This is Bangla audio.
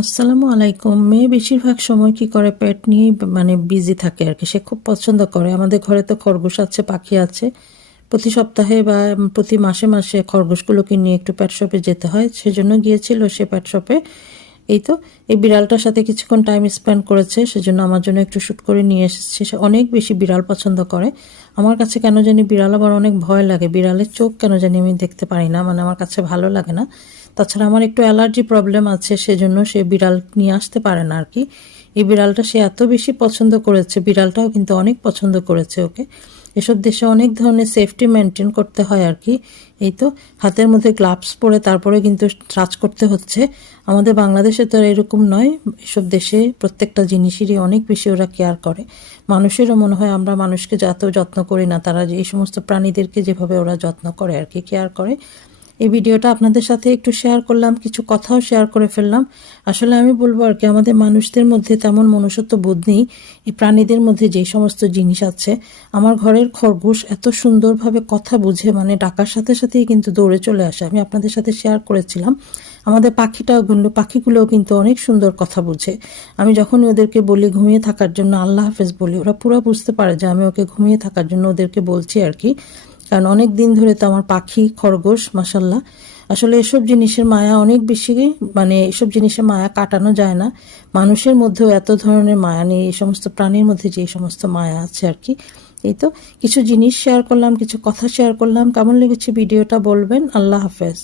আসসালামু আলাইকুম। মেয়ে বেশিরভাগ সময় কি করে পেট নিয়েই বিজি থাকে আর কি। সে খুব পছন্দ করে। আমাদের ঘরে তো খরগোশ আছে, পাখি আছে। প্রতি সপ্তাহে বা প্রতি মাসে মাসে খরগোশগুলোকে নিয়ে একটু পেট শপে যেতে হয়, সেজন্য গিয়েছিল সে পেট শপে। এই তো এই বিড়ালটার সাথে কিছুক্ষণ টাইম স্পেন্ড করেছে, সেজন্য আমার জন্য একটু শ্যুট করে নিয়ে এসেছে। সে অনেক বেশি বিড়াল পছন্দ করে। আমার কাছে কেন জানি বিড়াল আবার অনেক ভয় লাগে। বিড়ালের চোখ কেন জানি আমি দেখতে পারি না, আমার কাছে ভালো লাগে না। তাছাড়া আমার একটু অ্যালার্জি প্রবলেম আছে, সেজন্য সে বিড়াল নিয়ে আসতে পারে না আর কি। এই বিড়ালটা সে এত বেশি পছন্দ করেছে, বিড়ালটাও কিন্তু অনেক পছন্দ করেছে ওকে। এসব দেশে অনেক ধরনের সেফটি মেনটেন করতে হয় আর কি। এই তো হাতের মধ্যে গ্লাভস পরে তারপরে কিন্তু টাচ করতে হচ্ছে। আমাদের বাংলাদেশে তো এরকম নয়। এসব দেশে প্রত্যেকটা জিনিসেরই অনেক বেশি ওরা কেয়ার করে। মানুষেরও মনে হয় আমরা মানুষকে যত যত্ন করি না, তারা যে এই সমস্ত প্রাণীদেরকে যেভাবে ওরা যত্ন করে আর কি, কেয়ার করে। এই ভিডিওটা আপনাদের সাথে একটু শেয়ার করলাম, কিছু কথাও শেয়ার করে ফেললাম। আসলে আমি বলবো আর কি, আমাদের মানুষদের মধ্যে তেমন মনুষ্যত্ব বোধ নেই। এই প্রাণীদের মধ্যে যে সমস্ত জিনিস আছে, আমার ঘরের খরগোশ এত সুন্দরভাবে কথা বুঝে, ডাকার সাথে সাথেই কিন্তু দৌড়ে চলে আসে। আমি আপনাদের সাথে শেয়ার করেছিলাম আমাদের পাখিগুলোও কিন্তু অনেক সুন্দর কথা বুঝে। আমি যখনই ওদেরকে বলি ঘুমিয়ে থাকার জন্য, আল্লাহ হাফেজ বলি, ওরা পুরো বুঝতে পারে যে আমি ওকে ঘুমিয়ে থাকার জন্য ওদেরকে বলছি আর কি। কারণ অনেক দিন ধরে তো আমার পাখি খরগোশ মাশাল্লাহ। আসলে এসব জিনিসের মায়া অনেক বেশি, এসব জিনিসের মায়া কাটানো যায় না। মানুষের মধ্যেও এত ধরনের মায়া নেই, এই সমস্ত প্রাণীর মধ্যে যে সমস্ত মায়া আছে আর কি। এই তো কিছু জিনিস শেয়ার করলাম, কিছু কথা শেয়ার করলাম। কেমন লেগেছে ভিডিওটা বলবেন। আল্লাহ হাফেজ।